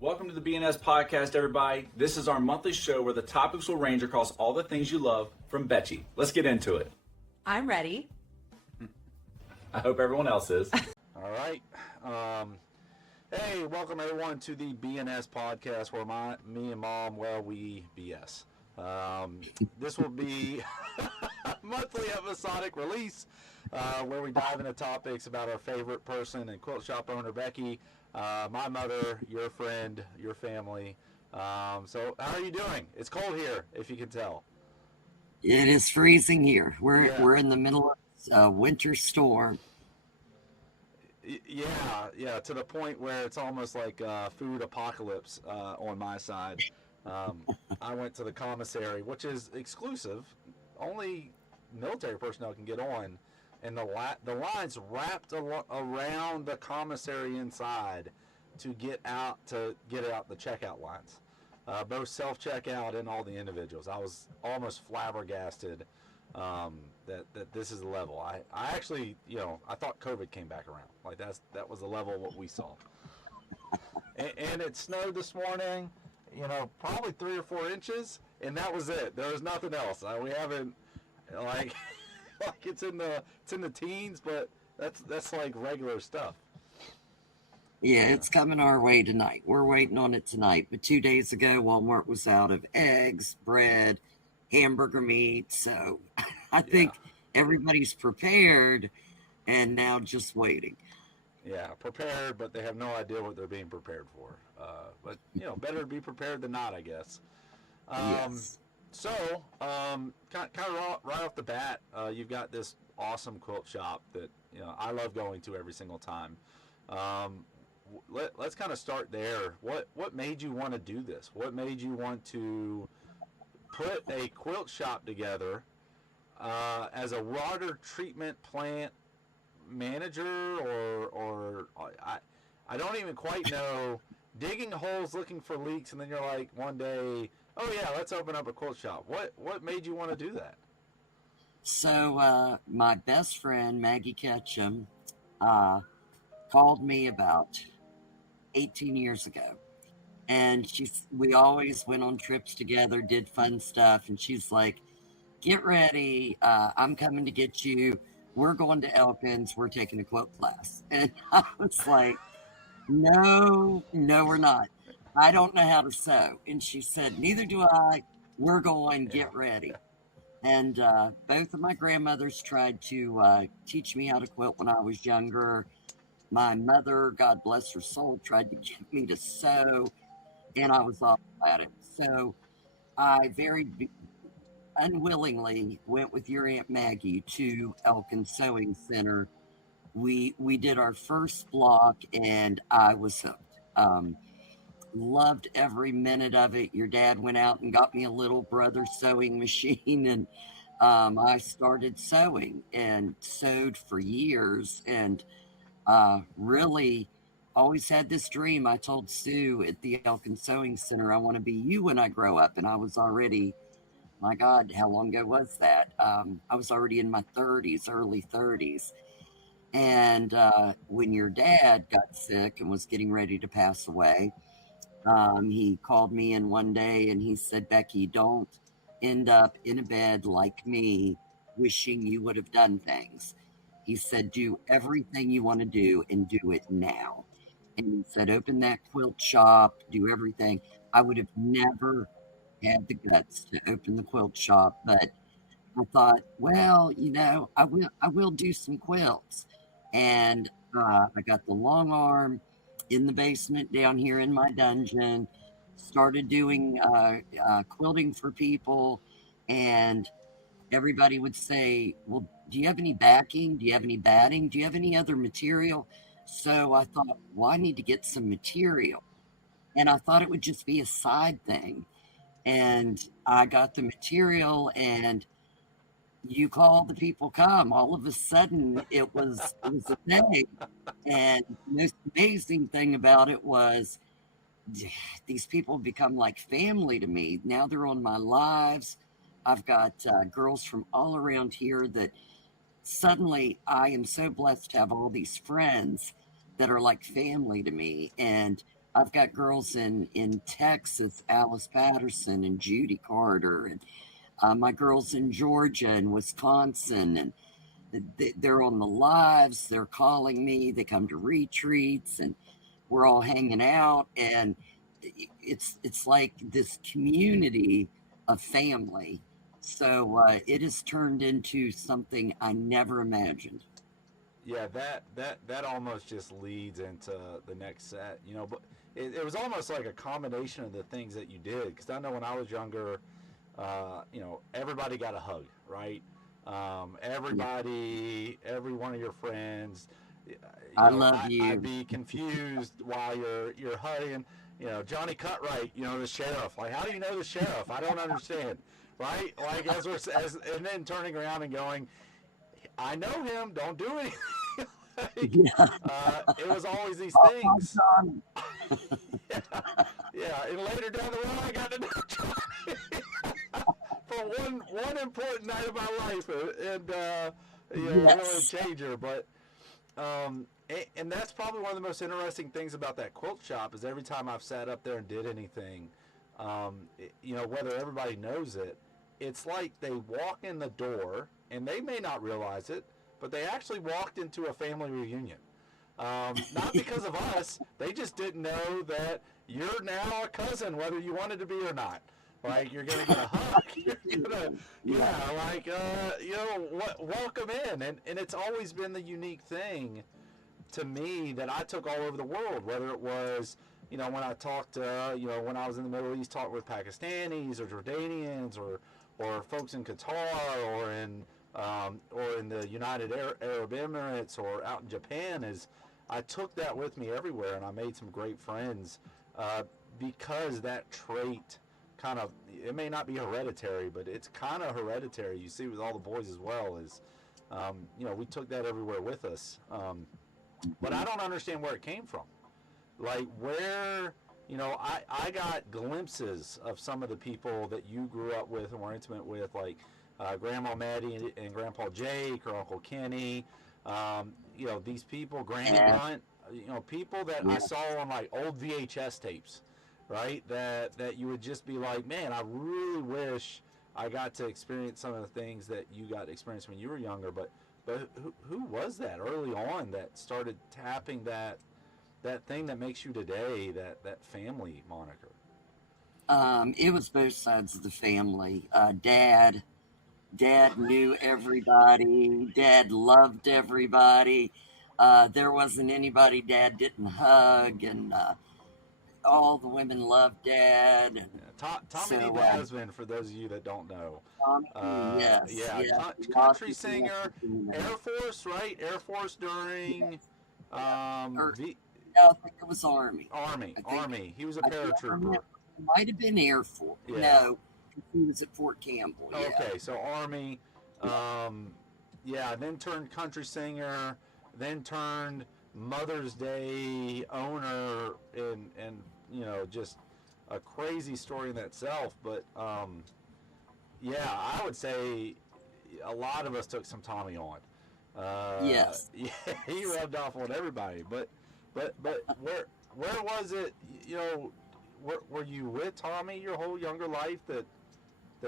Welcome to the BNS podcast, everybody. This is our monthly show where the topics will range across all the things you love from Becci. Let's get into it. I'm ready. I hope everyone else is. All right. Hey, welcome everyone to the BNS podcast where me and Mom, we BS. This will be a monthly episodic release where we dive into topics about our favorite person and quilt shop owner, Becci, my mother, your friend, your family. So how are you doing? It's cold here, if you can tell. It is freezing here. We're Yeah. we're in the middle of a winter storm. Yeah, to the point where it's almost like food apocalypse on my side. I went to the commissary, which is exclusive. Only military personnel can get on, and the lines wrapped around the commissary inside to get out the checkout lines, both self checkout and all the individuals. I was almost flabbergasted that this is the level. I actually, I thought COVID came back around. Like that was the level of what we saw. And it snowed this morning, probably 3 or 4 inches, and that was it. There was nothing else. We haven't like it's in the teens, but that's like regular stuff. Yeah, it's coming our way tonight. We're waiting on it tonight. But 2 days ago, Walmart was out of eggs, bread, hamburger meat. So I think everybody's prepared and now just waiting. Yeah, prepared, but they have no idea what they're being prepared for. But better to be prepared than not, I guess. Yes. So, kind of right off the bat, you've got this awesome quilt shop that I love going to every single time. Let's kind of start there. What made you want to do this? What made you want to put a quilt shop together as a water treatment plant manager, or I don't even quite know. Digging holes looking for leaks, and then you're like one day, oh yeah, let's open up a quilt shop. What made you want to do that? So my best friend, Maggie Ketchum, called me about 18 years ago. And we always went on trips together, did fun stuff. And she's like, get ready. I'm coming to get you. We're going to Elkins. We're taking a quilt class. And I was like, no, we're not. I don't know how to sew. And she said, neither do I. We're going, get ready. And both of my grandmothers tried to teach me how to quilt when I was younger. My mother, God bless her soul, tried to get me to sew, and I was awful at it. So I very unwillingly went with your Aunt Maggie to Elkins Sewing Center. We did our first block, and I was hooked. Loved every minute of it. Your dad went out and got me a little brother sewing machine, and I started sewing and sewed for years, and really always had this dream. I told Sue at the Elkins Sewing Center, I want to be you when I grow up. And I was already, my God, how long ago was that? I was already in my 30s, early 30s. And when your dad got sick and was getting ready to pass away, he called me in one day and he said, Becci, don't end up in a bed like me wishing you would have done things. He said, do everything you want to do and do it now. And he said, open that quilt shop, do everything. I would have never had the guts to open the quilt shop, but I thought, well, I will do some quilts. And I got the long arm in the basement down here in my dungeon, started doing quilting for people, and everybody would say, well, do you have any backing? Do you have any batting? Do you have any other material? So I thought, well, I need to get some material. And I thought it would just be a side thing. And I got the material, and you call, the people come. All of a sudden, it was a day. And the most amazing thing about it was these people become like family to me. Now they're on my lives. I've got girls from all around here that suddenly I am so blessed to have all these friends that are like family to me. And I've got girls in Texas, Alice Patterson and Judy Carter, and my girls in Georgia and Wisconsin, and they're on the lives. They're calling me. They come to retreats, and we're all hanging out, and it's like this community of family. So it has turned into something I never imagined. Yeah, that almost just leads into the next set, you know. But it was almost like a combination of the things that you did. Because I know when I was younger, you know, everybody got a hug, right? Yeah, Everybody, every one of your friends, you I know, love I'd you. be confused while you're hugging, you know, Johnny Cutright, you know, the sheriff. Like, how do you know the sheriff? I don't understand, right? Like and then turning around and going, I know him. Don't do anything. Like, Yeah, it was always these Papa things. John. Yeah, yeah. And later down the road, I got to know Johnny for one important night of my life, and you know, really a Yes. changer. But and that's probably one of the most interesting things about that quilt shop is every time I've sat up there and did anything, you know, whether everybody knows it, it's like they walk in the door and they may not realize it, but they actually walked into a family reunion. Not because of us, they just didn't know that you're now a cousin, whether you wanted to be or not. Like you're gonna get a hug. You're gonna, Yeah. yeah, like you know, welcome in, and it's always been the unique thing to me that I took all over the world, whether it was, you know, when I talked, you know, when I was in the Middle East, talked with Pakistanis or Jordanians or folks in Qatar or in the United Arab Emirates or out in Japan, is I took that with me everywhere, and I made some great friends uh, because that trait kind of, it may not be hereditary, but it's kind of hereditary. You see with all the boys as well is, you know, we took that everywhere with us. But I don't understand where it came from. Like where, you know, I got glimpses of some of the people that you grew up with and were intimate with, like Grandma Maddie and Grandpa Jake or Uncle Kenny. You know, these people, Granny Yeah. Blunt. You know, people that I Yeah. saw on like old VHS tapes, right? That you would just be like, man, I really wish I got to experience some of the things that you got to experience when you were younger. But who was that early on that started tapping that thing that makes you today that family moniker? It was both sides of the family. Dad knew everybody. Dad loved everybody. There wasn't anybody Dad didn't hug, and all the women loved Dad. And Tommy D. so, Nasman, for those of you that don't know, Tommy, yes, yeah, yes, lots country of singer, Air connections. Force, right? Air Force during Yes, or the no, I think it was Army. I think Army. He was a I can't remember. paratrooper. It might have been Air Force. Yeah. No, 'cause he was at Fort Campbell. Yeah, Okay, so Army, yeah, yeah, then turned country singer, then turned Mother's Day owner, and you know just a crazy story in itself. But yeah, I would say a lot of us took some Tommy on. yes. Yeah, he rubbed off on everybody. But where was it? You know, were you with Tommy your whole younger life? That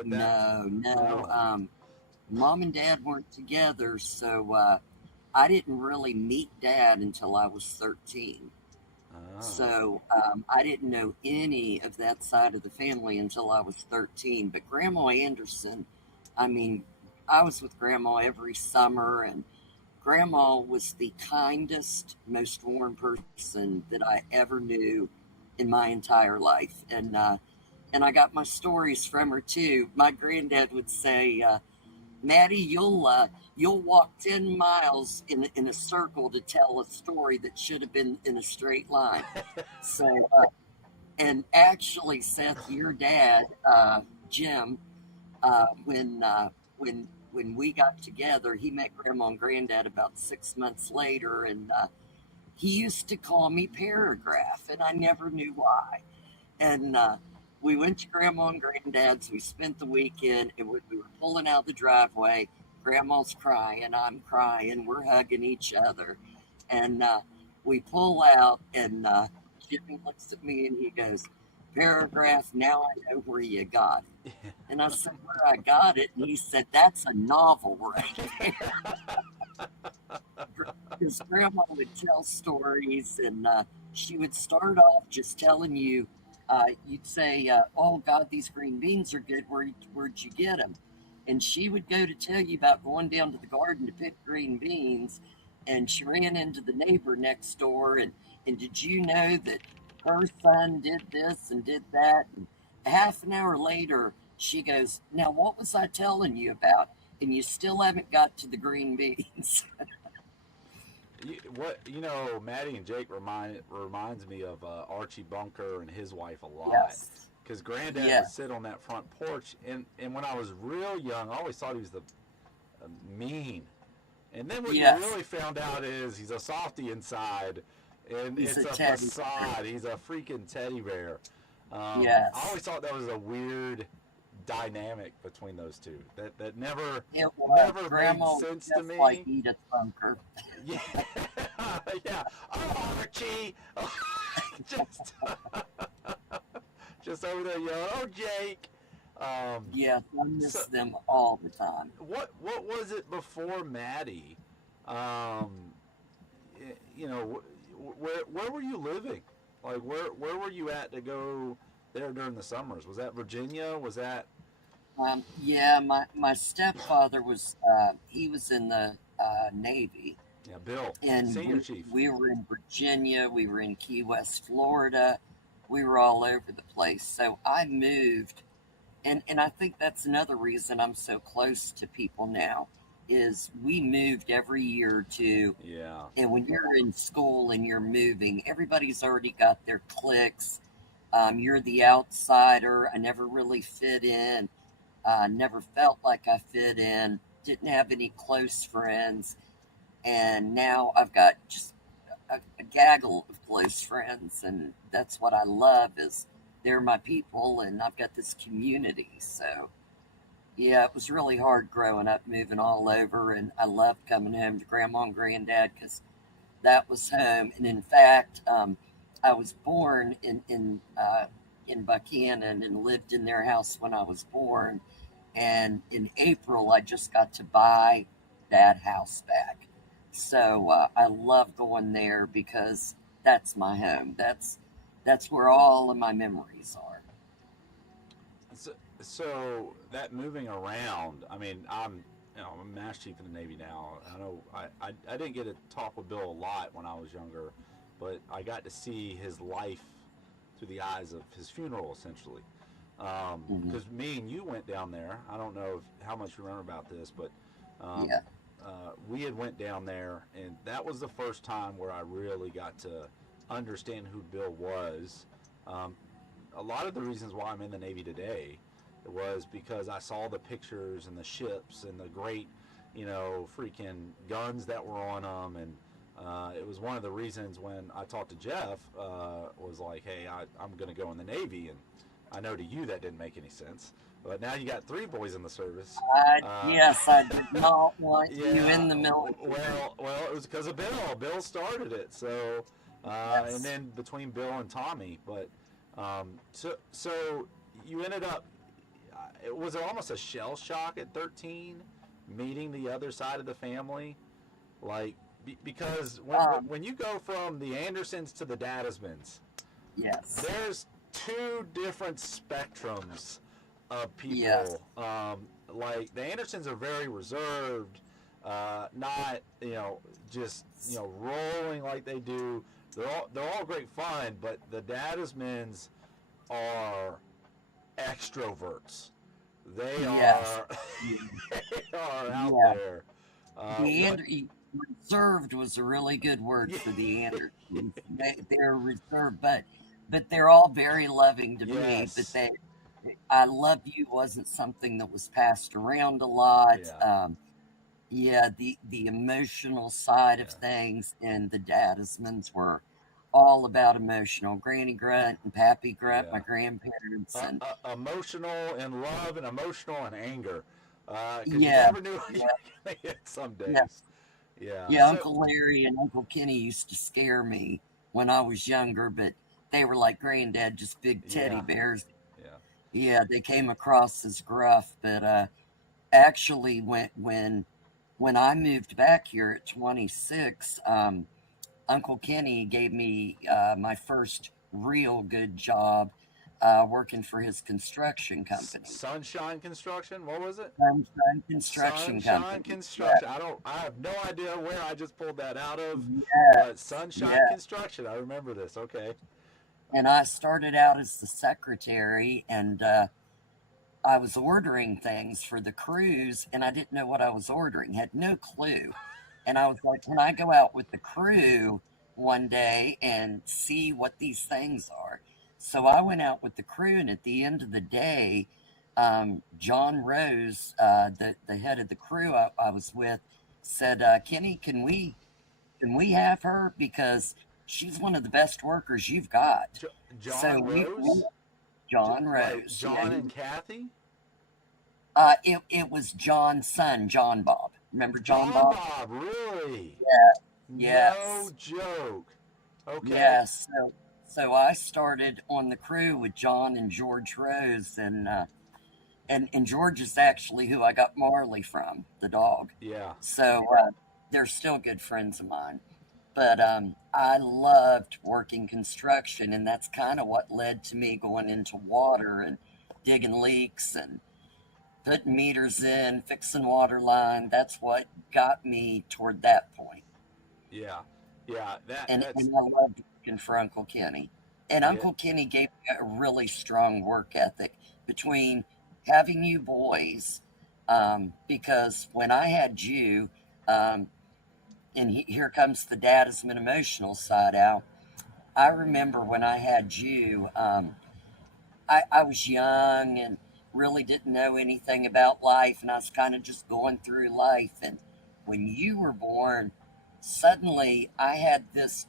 No, no. no. Mom and Dad weren't together, so I didn't really meet Dad until I was 13. Oh. So I didn't know any of that side of the family until I was 13. But Grandma Anderson, I mean, I was with Grandma every summer, and Grandma was the kindest, most warm person that I ever knew in my entire life. And I got my stories from her too. My granddad would say, Maddie, you'll walk 10 miles in a circle to tell a story that should have been in a straight line. So, and actually, Seth, your dad, Jim, when we got together, he met Grandma and Granddad about 6 months later, and he used to call me Paragraph, and I never knew why. And we went to Grandma and Granddad's. We spent the weekend, and we were pulling out the driveway. Grandma's crying, I'm crying, we're hugging each other. And we pull out, and Jimmy looks at me and he goes, paragraph, now I know where you got it. And I said, where I got it? And he said, that's a novel right there. His grandma would tell stories, and she would start off just telling you, you'd say, oh, God, these green beans are good. Where'd you get them? And she would go to tell you about going down to the garden to pick green beans. And she ran into the neighbor next door. And did you know that her son did this and did that? And half an hour later, she goes, now, what was I telling you about? And you still haven't got to the green beans. Maddie and Jake reminds me of Archie Bunker and his wife a lot. Yes. Because Granddad Yeah. would sit on that front porch, and when I was real young, I always thought he was the mean. And then what Yes. you really found out is he's a softie inside, and He's it's a a teddy facade. He's a freaking teddy bear. Yes. I always thought that was a weird dynamic between those two. That never It was. never Grandma made was sense just to me. like Edith Bunker. Yeah, yeah. Oh, Archie, just just over there yelling, "Oh, Jake." Yes, I miss So, them all the time. what was it before Maddie? Um, where were you living? Like where were you at to go there during the summers? Was that Virginia? Was that Yeah, my stepfather was, he was in the Navy, Bill, and senior chief? we were in Virginia, we were in Key West, Florida, we were all over the place. So I moved, and I think that's another reason I'm so close to people now, is we moved every year or two. Yeah, And when you're in school and you're moving, everybody's already got their cliques. You're the outsider. I never really fit in. Never felt like I fit in. Didn't have any close friends. And now I've got just a gaggle of close friends, and that's what I love is they're my people, and I've got this community. So yeah, it was really hard growing up, moving all over, and I loved coming home to Grandma and Granddad because that was home. And in fact, I was born in Buchanan and lived in their house when I was born. And in April, I just got to buy that house back. So I love going there because that's my home. That's where all of my memories are. so that moving around. I mean, I'm a master chief in the Navy now. I know I didn't get to talk with Bill a lot when I was younger, but I got to see his life through the eyes of his funeral, essentially. Mhm. Because me and you went down there. I don't know how much you remember about this, but um, Yeah. we had went down there, and that was the first time where I really got to understand who Bill was. Um, a lot of the reasons why I'm in the Navy today was because I saw the pictures and the ships and the great, freaking guns that were on them, and it was one of the reasons when I talked to Jeff was like, hey, I'm going to go in the Navy, and I know to you that didn't make any sense, but now you got 3 boys in the service. Yes, I did not want you in the Yeah, military. well, it was because of Bill. Bill started it, so and Yes. then between Bill and Tommy, but so you ended up. It was almost a shell shock at 13, meeting the other side of the family, like because when you go from the Andersons to the Dadismans, Yes. there's 2 different spectrums of people. Yes. Like the Andersons are very reserved, not just rolling like they do. They're all great fun, but the Dadismans are extroverts. They Yes. are they are out Yeah. there. The What? reserved was a really good word Yeah. for the Andersons. They're reserved, but they're all very loving to me. But Yes. I love you wasn't something that was passed around a lot. Yeah. Yeah, the emotional side of Yeah. things, and the Dadismans were all about emotional. Granny Grunt and Pappy Grunt, my Yeah. grandparents, and Emotional in love and emotional in anger, because you yeah, never knew what you yeah, were going to get some yeah, days. Yeah. yeah. So Uncle Larry and Uncle Kenny used to scare me when I was younger, but they were like granddad, just big teddy Yeah, bears. yeah. Yeah, they came across as gruff, but actually, when I moved back here at 26, Uncle Kenny gave me my first real good job working for his construction company, Sunshine Construction. What was it? Sunshine Construction Sunshine Company. Yeah, Construction. I have no idea where I just pulled that out of, but yes, Sunshine yeah. Construction. I remember this. Okay. And I started out as the secretary, and I was ordering things for the cruise, and I didn't know what I was ordering, had no clue. And I was like, can I go out with the crew one day and see what these things are? So I went out with the crew, and at the end of the day, John Rose, the head of the crew I was with, said, "Kenny, can we have her because she's one of the best workers you've got?" Jo- So John we Rose, John like Rose, yeah, John and Kathy. it was John's son, John Bob. Remember John John Bob? Bob, really? Yeah, No yes, joke. Okay. yes. So I started on the crew with John and George Rose, and George is actually who I got Marley from, the dog. Yeah. So they're still good friends of mine. But I loved working construction, and that's kind of what led to me going into water and digging leaks and putting meters in, fixing water line. That's what got me toward that point. Yeah. Yeah. That's And I loved working for Uncle Kenny. And yeah. Uncle Kenny gave me a really strong work ethic between having you boys, because when I had you, um, and here comes the dadism and emotional side out. I remember when I had you, I was young and really didn't know anything about life, and I was kind of just going through life. And when you were born, suddenly I had this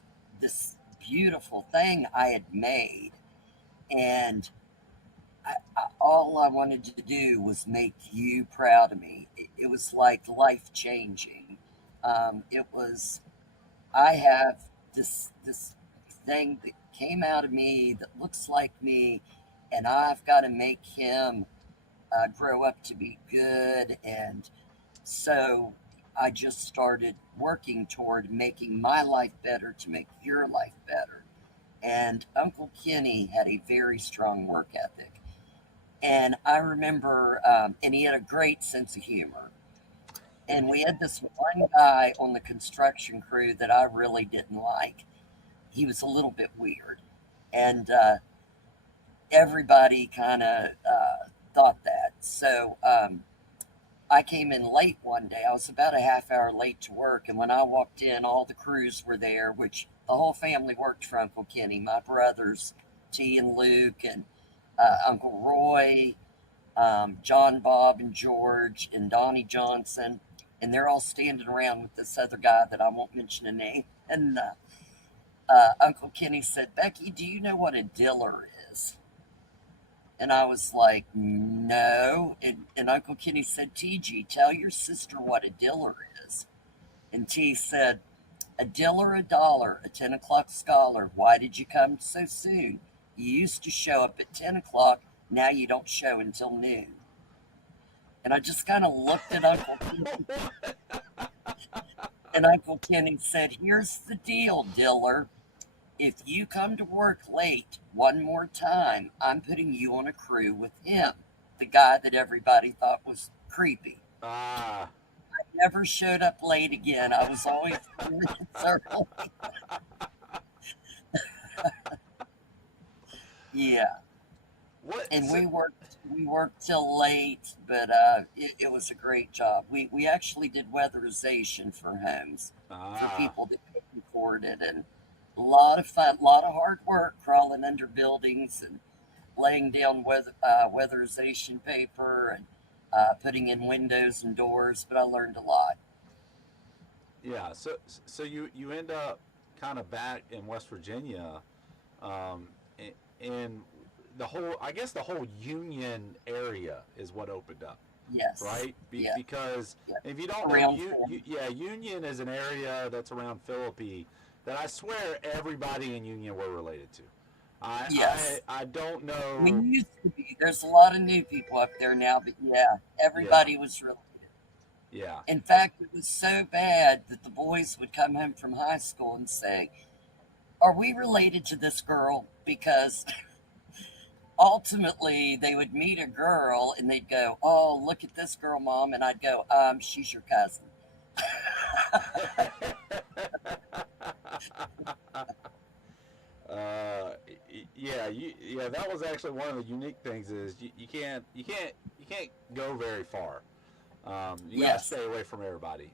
beautiful thing I had made, and all I wanted to do was make you proud of me. It was like life changing. It was I have this thing that came out of me that looks like me, and I've got to make him grow up to be good. And so I just started working toward making my life better to make your life better. And Uncle Kenny had a very strong work ethic. And I remember, and he had a great sense of humor. And we had this one guy on the construction crew that I really didn't like. He was a little bit weird. And everybody kind of thought that. So I came in late one day. I was about a half hour late to work. And when I walked in, all the crews were there, which the whole family worked for Uncle Kenny. My brothers, T and Luke, and Uncle Roy, John, Bob, and George, and Donnie Johnson. And they're all standing around with this other guy that I won't mention a name. And Uncle Kenny said, "Becky, do you know what a diller is?" And I was like, "No." And Uncle Kenny said, "TG, tell your sister what a diller is." And T said, "A diller, a dollar, a 10 o'clock scholar. Why did you come so soon? You used to show up at 10 o'clock. Now you don't show until noon." And I just kind of looked at Uncle Kenny, and Uncle Kenny said, "Here's the deal, diller. If you come to work late one more time, I'm putting you on a crew with him, the guy that everybody thought was creepy." Ah. Never showed up late again. I was always 2 minutes early. Yeah, What? and So, we worked till late, but it was a great job. We actually did weatherization for homes for ah. people that couldn't afford it, and a lot of fun, a lot of hard work crawling under buildings and laying down weatherization paper and putting in windows and doors. But I learned a lot. Yeah. So you end up kind of back in West Virginia, um, and the whole I guess the whole Union area is what opened up, Yes, right? yeah, Because yeah. if you don't know, Around him. yeah, Union is an area that's around Philippi that I swear everybody in Union were related to. Yes. I don't We know. used to be. There's a lot of new people up there now, but yeah, Yeah, everybody was related. yeah. In fact, it was so bad that the boys would come home from high school and say, "Are we related to this girl?" Because ultimately they would meet a girl and they'd go, "Oh, look at this girl, mom," and I'd go, she's your cousin." Yeah, yeah. That was actually one of the unique things is you can't go very far. You got to Yes. stay away from everybody.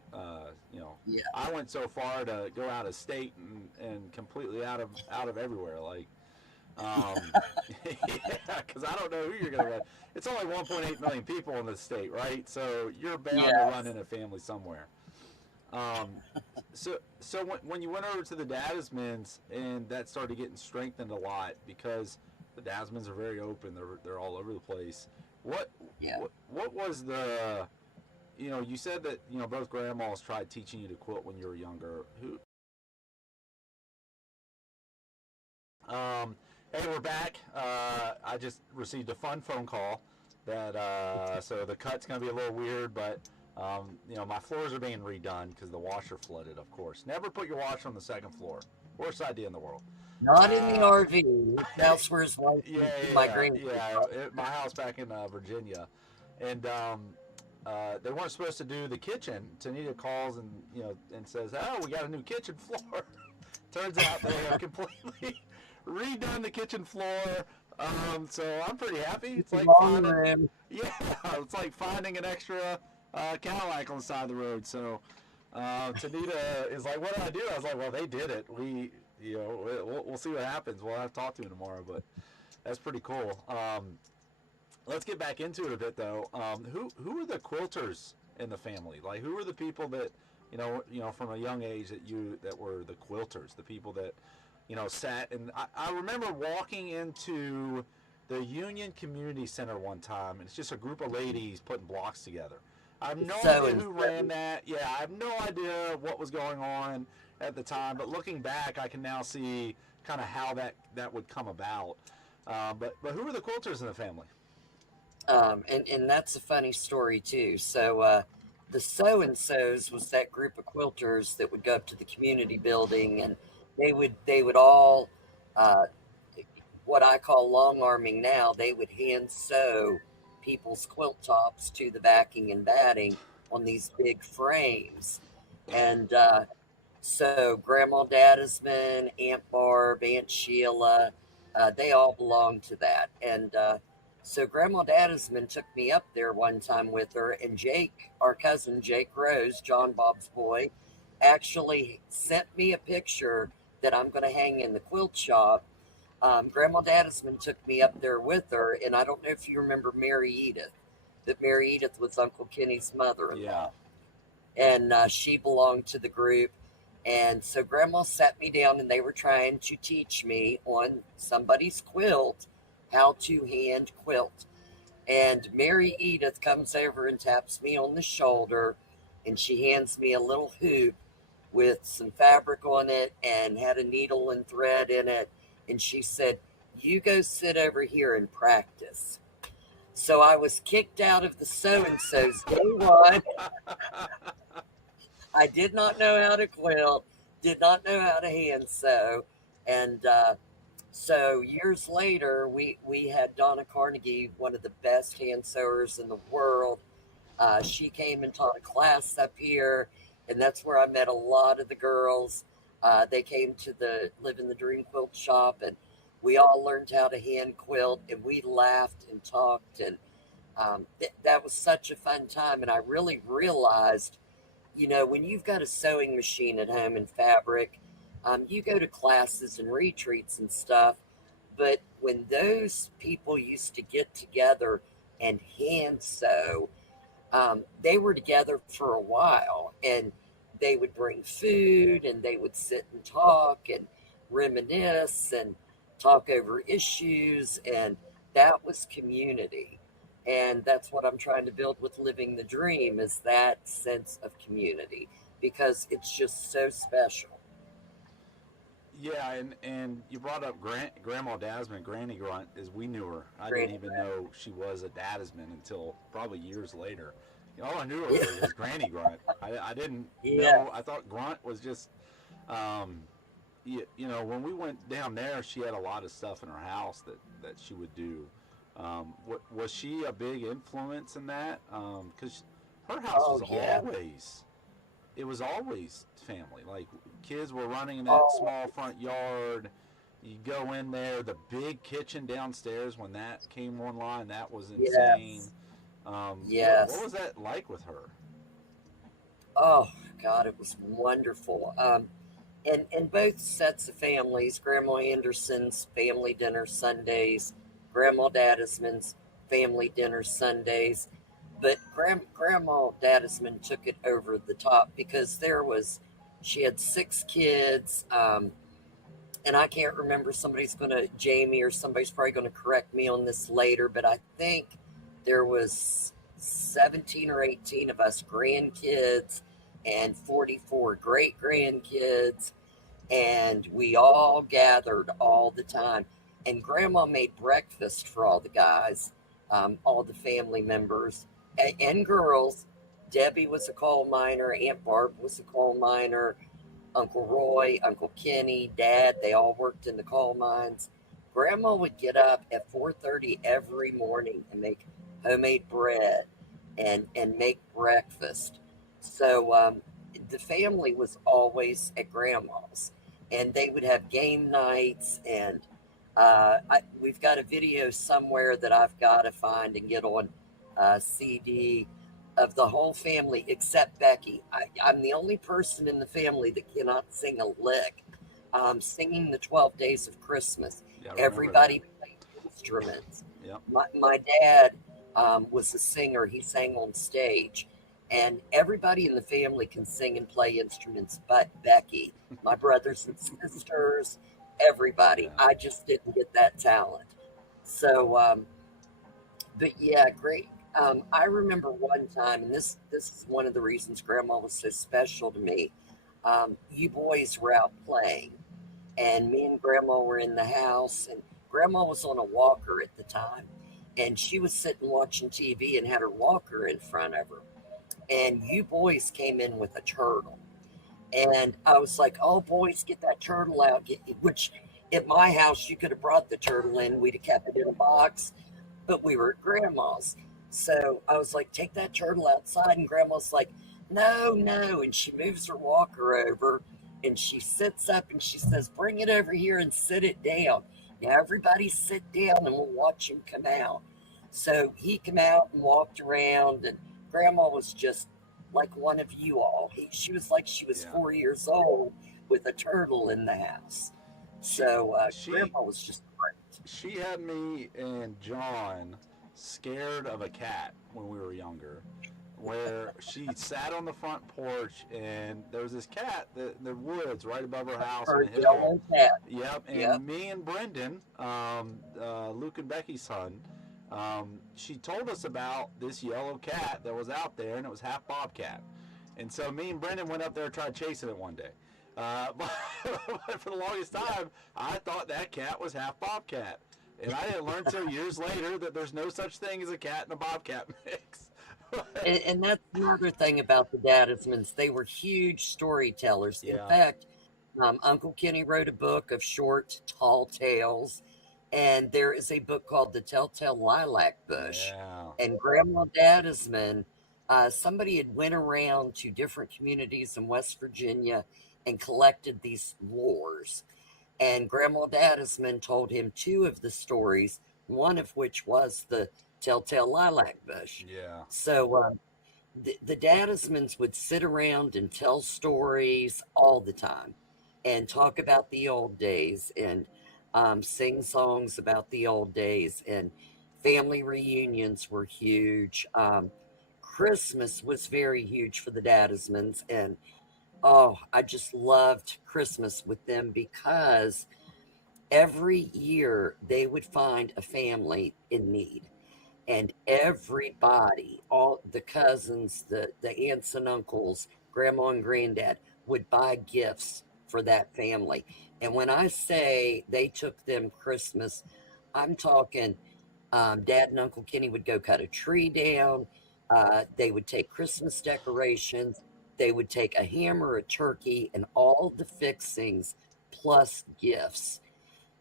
Yeah. I went so far to go out of state and completely out of everywhere. Like, yeah, because I don't know who you're gonna run. It's only 1.8 million people in the state, right? So you're bound to run Yes. in a family somewhere. Um, so when you went over to the Dadismans and that started getting strengthened a lot because the Dadismans are very open. They're all over the place. What Yeah. what was the you said that both grandmas tried teaching you to quilt when you were younger. Who Hey, we're back. I just received a fun phone call that so the cut's gonna be a little weird, but my floors are being redone because the washer flooded. Of course, never put your washer on the second floor. Worst idea in the world. Not in the Uh, RV. That's where his wife yeah, and yeah, my yeah, grandkids yeah. are. My house back in Virginia, and they weren't supposed to do the kitchen. Tanita calls and says, "Oh, we got a new kitchen floor." Turns out they have completely redone the kitchen floor. So I'm pretty happy. It's like Long finding, room. yeah, it's like finding an extra Cadillac on the side of the road. So Tanita is like, "What did I do?" I was like, "Well, they did it. We'll see what happens. We'll have to talk to him tomorrow." But that's pretty cool. Let's get back into it a bit though. Who are the quilters in the family? Like, who are the people that from a young age that were the quilters, the people that sat and I remember walking into the Union Community Center one time, and it's just a group of ladies putting blocks together. I have no So idea and who ran so. that. Yeah, I have no idea what was going on at the time, but looking back, I can now see kind of how that would come about. But who are the quilters in the family? And that's a funny story too. So the so and so's was that group of quilters that would go up to the community building, and they would all uh, what I call long arming now. They would hand sew people's quilt tops to the backing and batting on these big frames, and so Grandma Dadisman, Aunt Barb, Aunt Sheila, they all belong to that. And so Grandma Dadisman took me up there one time with her, and Jake, our cousin Jake Rose, John Bob's boy, actually sent me a picture that I'm going to hang in the quilt shop. Grandma Dadisman took me up there with her, and I don't know if you remember Mary Edith, that Mary Edith was Uncle Kenny's mother in Yeah. law, and she belonged to the group. And so Grandma sat me down and they were trying to teach me on somebody's quilt how to hand quilt. And Mary Edith comes over and taps me on the shoulder, and she hands me a little hoop with some fabric on it and had a needle and thread in it. And she said, "You go sit over here and practice." So I was kicked out of the so and so's day one. I did not know how to quilt, did not know how to hand sew, and so years later, we had Donna Carnegie, one of the best hand sewers in the world. She came and taught a class up here, and that's where I met a lot of the girls. They came to the Live in the Dream Quilt Shop, and we all learned how to hand quilt, and we laughed and talked, and that was such a fun time. And I really realized, when you've got a sewing machine at home and fabric, you go to classes and retreats and stuff. But when those people used to get together and hand sew, they were together for a while, and they would bring food and they would sit and talk and reminisce and talk over issues. And that was community. And that's what I'm trying to build with Living the Dream, is that sense of community, because it's just so special. Yeah, and you brought up Grandma Dasman, Granny Grunt, as we knew her. I didn't Granny even Grant. know she was a Dadisman until probably years later. All I knew her Yeah, for was Granny Grunt. I didn't yeah. know. I thought Grunt was just, um, when we went down there, she had a lot of stuff in her house that she would do. Was she a big influence in that? Because her house Oh was yeah. always it was always family. Like kids were running in that Oh small front yard. You go in there, the big kitchen downstairs when that came online, that was insane. yes, What yes. was that like with her? Oh God, it was wonderful. And both sets of families, Grandma Anderson's family dinner Sundays, Grandma Dadisman's family dinner Sundays. But Grandma Dadisman took it over the top because she had 6 kids. And I can't remember, Jamie or somebody's probably going to correct me on this later, but I think there was 17 or 18 of us grandkids and 44 great grandkids, and we all gathered all the time. And Grandma made breakfast for all the guys, all the family members and girls. Debbie was a coal miner. Aunt Barb was a coal miner. Uncle Roy, Uncle Kenny, Dad, they all worked in the coal mines. Grandma would get up at 4:30 every morning and make homemade bread and make breakfast. So the family was always at Grandma's, and they would have game nights. And we've got a video somewhere that I've got to find and get on CD of the whole family except Becky. I'm the only person in the family that cannot sing a lick. Singing the 12 Days of Christmas. Yeah, I remember that. Everybody played instruments. Yep. My dad was a singer. He sang on stage. And everybody in the family can sing and play instruments but Becky. My brothers and sisters, everybody. Yeah. I just didn't get that talent. So, but yeah, great. I remember one time, and this is one of the reasons Grandma was so special to me. You boys were out playing, and me and Grandma were in the house, and Grandma was on a walker at the time, and she was sitting watching TV and had her walker in front of her, and you boys came in with a turtle, and I was like, "Oh, boys, get that turtle out!" Which at my house you could have brought the turtle in, we'd have kept it in a box, but we were at Grandma's. So I was like, take that turtle outside. And Grandma's like, no, no. And she moves her walker over and she sits up and she says, bring it over here and sit it down. Now, everybody sit down and we'll watch him come out. So he came out and walked around, and Grandma was just like one of you all. She was like she was Yeah. 4 years old with a turtle in the house. She So she Grandma was just great. she had me and John scared of a cat when we were younger, where she sat on the front porch and there was this cat in the woods right above her house on Her a hill. yellow cat. Yep, Yep. and me and Brendan, Luke and Becky's son, she told us about this yellow cat that was out there, and it was half bobcat. And so me and Brendan went up there and tried chasing it one day. But for the longest time, I thought that cat was half bobcat. And I didn't learn until years later that there's no such thing as a cat and a bobcat mix. And that's another thing about the Dadismans. They were huge storytellers. In Yeah, fact, Uncle Kenny wrote a book of short, tall tales, and there is a book called The Telltale Lilac Bush. yeah, And Grandma Dadisman, somebody had went around to different communities in West Virginia and collected these lores. And Grandma Dadisman told him 2 of the stories, one of which was the Telltale Lilac Bush. yeah. So the Dadismans would sit around and tell stories all the time and talk about the old days and sing songs about the old days. And family reunions were huge. Christmas was very huge for the Dadismans. And oh, I just loved Christmas with them because every year they would find a family in need, and everybody, all the cousins, the aunts and uncles, grandma and granddad, would buy gifts for that family. And when I say they took them Christmas, I'm talking Dad and Uncle Kenny would go cut a tree down. They would take Christmas decorations. They would take a hammer, a turkey, and all the fixings plus gifts.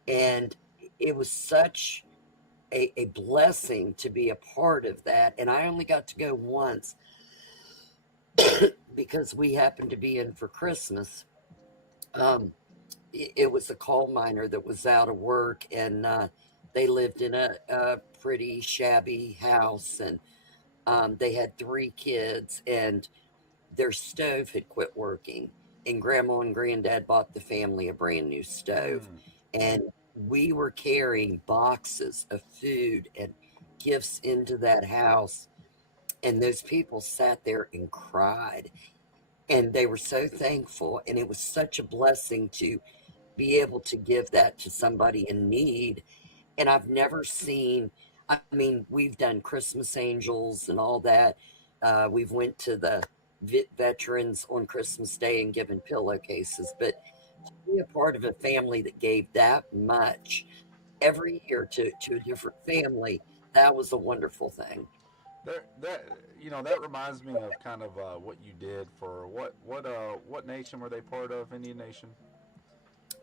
And it was such a blessing to be a part of that. And I only got to go once because we happened to be in for Christmas. Um, it was a coal miner that was out of work, and they lived in a pretty shabby house, and they had 3 kids, and their stove had quit working. And Grandma and Granddad bought the family a brand new stove, Mm. and we were carrying boxes of food and gifts into that house. And those people sat there and cried, and they were so thankful. And it was such a blessing to be able to give that to somebody in need. And I've never seen, I mean, we've done Christmas angels and all that. We've went to the veterans on Christmas Day and given pillowcases, but to be a part of a family that gave that much every year to a different family, that was a wonderful thing. That that reminds me of kind of what you did for what nation were they part of? Indian nation.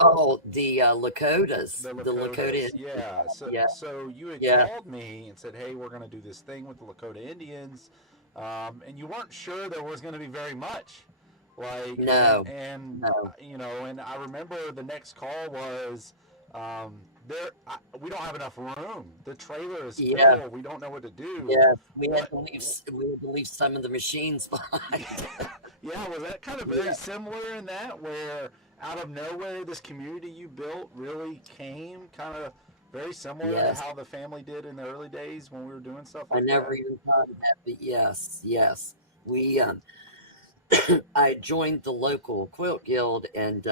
Oh, the Lakotas, The the Lakota, Lakotas, yeah. So, yeah, so you had yeah, called me and said, "Hey, we're going to do this thing with the Lakota Indians," and you weren't sure there was going to be very much, like, no, and no, and I remember the next call was, we don't have enough room. The trailer is yeah. full. We don't know what to do. Yes, What? we had to leave some of the machines behind. Yeah, was that kind of very Yeah. similar in that, where out of nowhere this community you built really came kind of very similar to Yes, how the family did in the early days when we were doing stuff I like never that? even thought of that, but yes, yes. We I joined the local quilt guild, and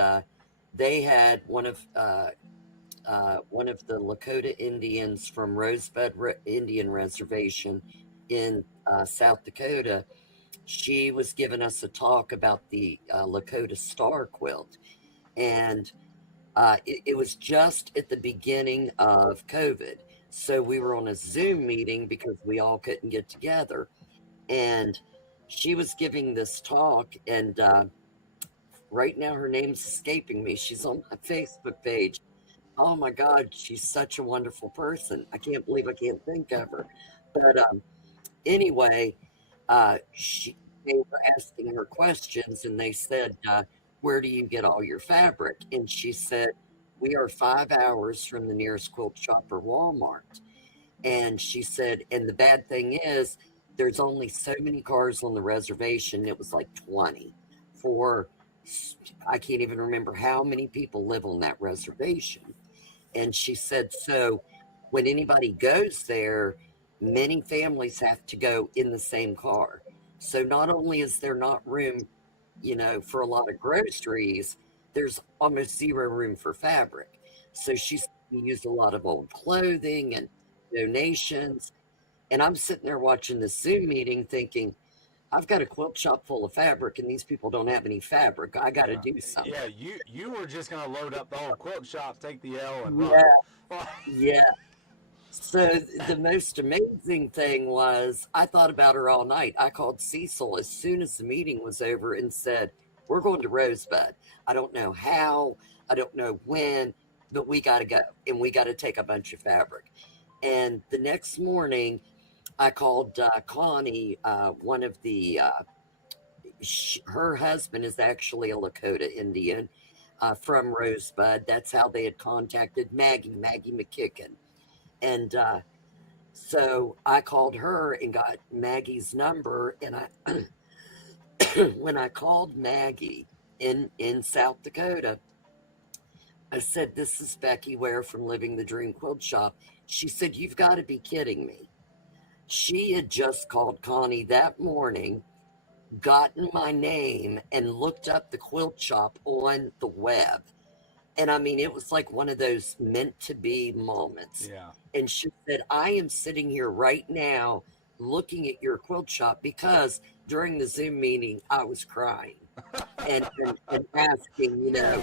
they had one of the Lakota Indians from Indian Reservation in South Dakota. She was giving us a talk about the Lakota Star quilt, and it was just at the beginning of COVID. So we were on a Zoom meeting because we all couldn't get together. And she was giving this talk, and right now her name's escaping me. She's on my Facebook page. Oh my God, she's such a wonderful person. I can't believe I can't think of her. But anyway, they were asking her questions, and they said, "Where do you get all your fabric?" And she said, "We are 5 hours from the nearest quilt shop or Walmart." And she said, "And the bad thing is, there's only so many cars on the reservation." It was like 20 for, I can't even remember how many people live on that reservation. And she said, so when anybody goes there, many families have to go in the same car. So not only is there not room, for a lot of groceries, there's almost zero room for fabric. So she said we used a lot of old clothing and donations. And I'm sitting there watching this Zoom meeting thinking, I've got a quilt shop full of fabric and these people don't have any fabric. I got to Yeah, do yeah. something. You were just gonna load up the whole quilt shop, take the L, and run. Yeah, yeah. So the most amazing thing was I thought about her all night. I called Cecil as soon as the meeting was over and said, "We're going to Rosebud. I don't know how, I don't know when, but we got to go and we got to take a bunch of fabric." And the next morning, I called Connie, one of the, her husband is actually a Lakota Indian from Rosebud. That's how they had contacted Maggie McKicken. And so I called her and got Maggie's number. And when I called Maggie in South Dakota, I said, "This is Becky Ware from Living the Dream Quilt Shop." She said, "You've got to be kidding me." She had just called Connie that morning, gotten my name, and looked up the quilt shop on the web. And I mean, it was like one of those meant to be moments. Yeah. And she said, "I am sitting here right now looking at your quilt shop," because during the Zoom meeting, I was crying. and asking, No,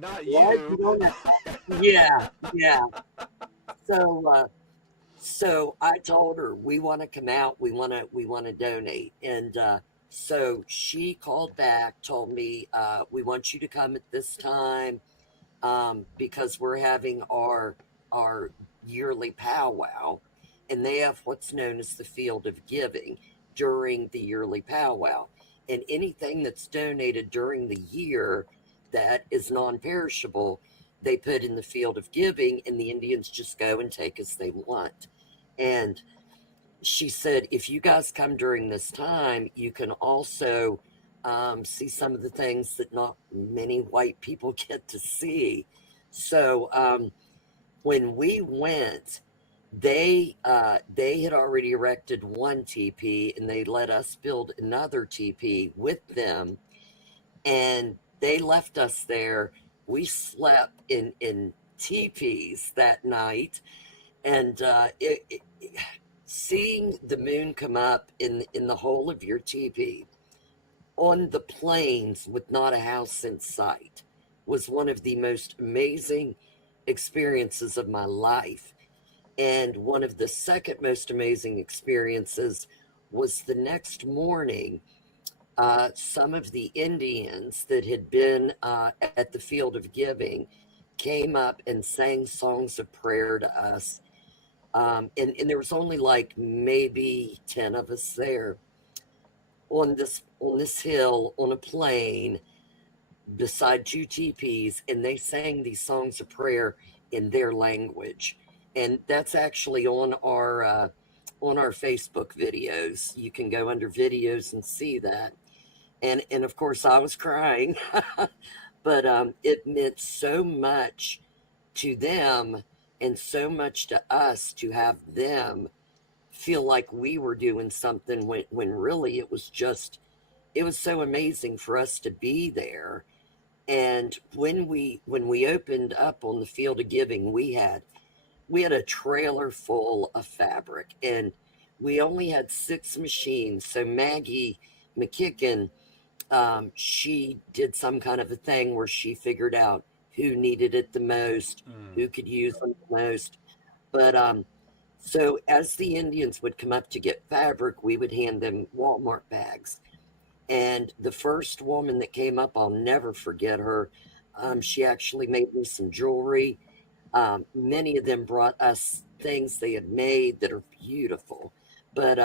not what you you. don't have, yeah, yeah. So so I told her we want to come out, we want to donate, and so she called back, told me we want you to come at this time because we're having our yearly powwow, and they have what's known as the Field of Giving during the yearly powwow, and anything that's donated during the year that is non-perishable, they put in the Field of Giving, and the Indians just go and take as they want. And she said, if you guys come during this time, you can also see some of the things that not many white people get to see. So when we went, they had already erected one teepee, and they let us build another teepee with them, and they left us there. We slept in teepees that night, and seeing the moon come up in the hole of your teepee on the plains with not a house in sight was one of the most amazing experiences of my life. And one of the second most amazing experiences was the next morning. Some of the Indians that had been at the Field of Giving came up and sang songs of prayer to us. And there was only like maybe 10 of us there on this hill on a plain beside two teepees, and they sang these songs of prayer in their language. And that's actually on our Facebook videos. You can go under videos and see that. And of course I was crying, but it meant so much to them and so much to us to have them feel like we were doing something when really it was so amazing for us to be there. And when we opened up on the Field of Giving, we had a trailer full of fabric, and we only had 6 machines. So Maggie McKicken, she did some kind of a thing where she figured out who needed it the most, Mm. who could use them the most. But so as the Indians would come up to get fabric, we would hand them Walmart bags. And the first woman that came up, I'll never forget her. She actually made me some jewelry. Many of them brought us things they had made that are beautiful. But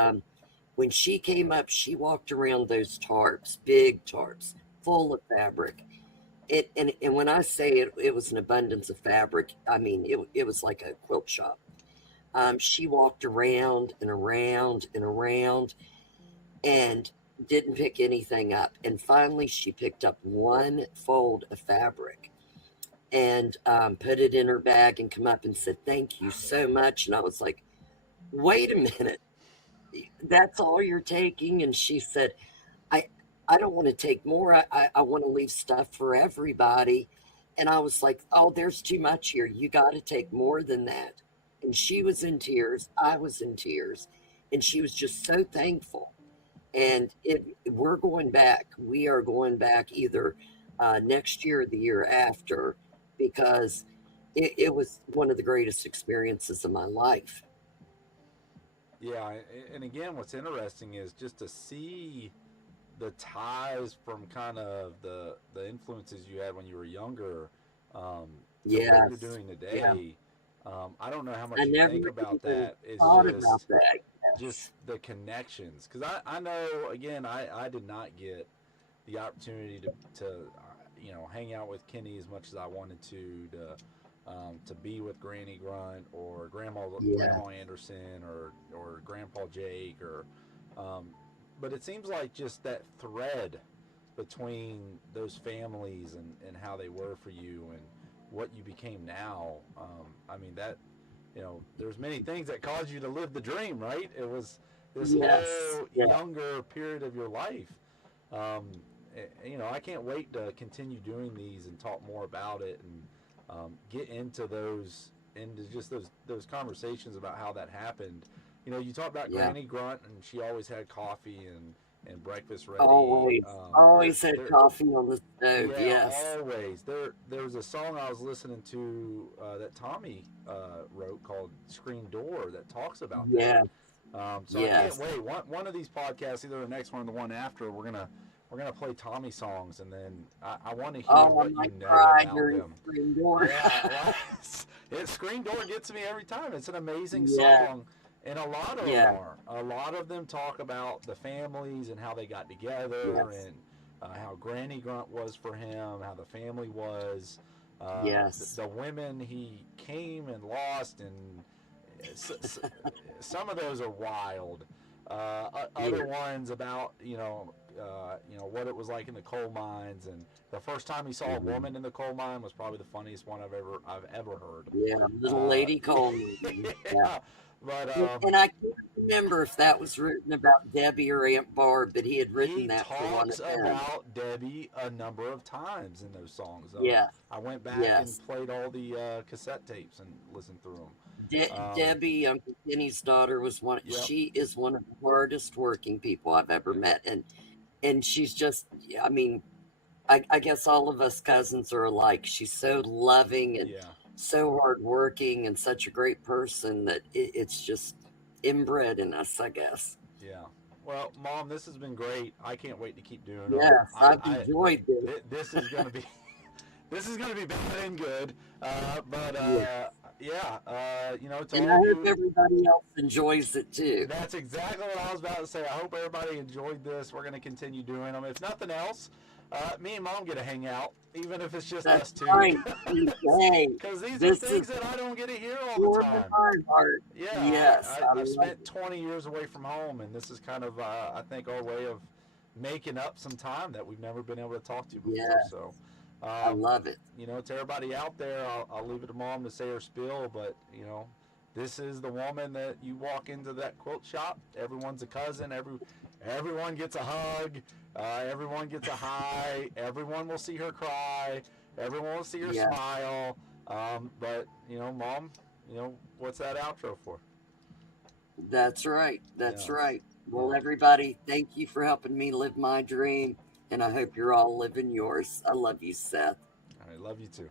when she came up, she walked around those tarps, big tarps, full of fabric. And when I say it was an abundance of fabric, I mean, it was like a quilt shop. She walked around and around and around and didn't pick anything up. And finally, she picked up one fold of fabric and put it in her bag and come up and said, "Thank you so much." And I was like, "Wait a minute, that's all you're taking?" And she said, I I don't want to take more. I want to leave stuff for everybody. And I was like, "Oh, there's too much here. You got to take more than that." And she was in tears. I was in tears. And she was just so thankful. And we're going back. We are going back either next year or the year after because it was one of the greatest experiences of my life. Yeah, and again, what's interesting is just to see the ties from kind of the influences you had when you were younger um, to what you're Yes. doing Yeah. today. I don't know how I much you never think about even that. It's thought about that. just Yes. the connections because I know again I did not get the opportunity to hang out with Kenny as much as I wanted to be with Granny Grunt or Yeah. Grandma Anderson or Grandpa Jake or um, but it seems like just that thread between those families and how they were for you and what you became now. I mean that there's many things that caused you to live the dream, right? It was this Yes. whole Yeah. younger period of your life. Um, I can't wait to continue doing these and talk more about it and get into just those conversations about how that happened. You talk about Yeah. Granny Grunt and she always had coffee and breakfast ready. Always, always had There, coffee on the stove. yeah, Yes, always. There was a song I was listening to that Tommy wrote called "Screen Door" that talks about that. yes, So I can't yes. wait. One of these podcasts, either the next one or the one after, we're gonna play Tommy songs, and then I want to hear Oh, I what you might know cry about during them. screen door. Yeah, well, Screen Door gets me every time. It's an amazing Yeah, song, and a lot of them yeah, are. A lot of them talk about the families and how they got together, yes, and how Granny Grunt was for him, how the family was, yes, the women he came and lost, and s- s- some of those are wild. yeah. Other ones about what it was like in the coal mines, and the first time he saw a Mhm. woman in the coal mine was probably the funniest one I've ever heard. Yeah, little Uh, lady Coleman. Yeah. yeah, but And I can't remember if that was written about Debbie or Aunt Barb, but he had written he that for one talks of them. about Debbie a number of times in those songs. Yes, I went back and yes. played all the cassette tapes and listened through them. Debbie, Uncle Kenny's daughter, was one. Yep. She is one of the hardest working people I've ever Yeah. met, and she's just. I mean, I guess all of us cousins are alike. She's so loving and Yeah. so hardworking and such a great person that it's just inbred in us, I guess. Yeah. Well, Mom, this has been great. I can't wait to keep doing them. Yes, I've enjoyed this. This is gonna be this is gonna be bad and good. But Yeah. yeah. To And all I of hope you, everybody else enjoys it too. that's exactly what I was about to say. I hope everybody enjoyed this. We're gonna continue doing them. If nothing else, me and Mom get to hang out, even if it's just us That's two. right. Hey, Because these are this is things that I don't get to hear all the warm in time. my heart. Yeah, Yes, I I've love spent it. 20 years away from home, and this is kind of, I think, our way of making up some time that we've never been able to talk to you before. Yeah, So, I um, love it. to everybody out there, I'll leave it to Mom to say her spill, but, this is the woman that you walk into that quilt shop. Everyone's a cousin. Everyone gets a hug. Everyone gets a hi. Everyone will see her cry. Everyone will see her Yeah, smile. But, Mom, what's that outro for? that's right. That's Yeah, right. Well, yeah. everybody, thank you for helping me live my dream, and I hope you're all living yours. I love you, Seth. I love you too.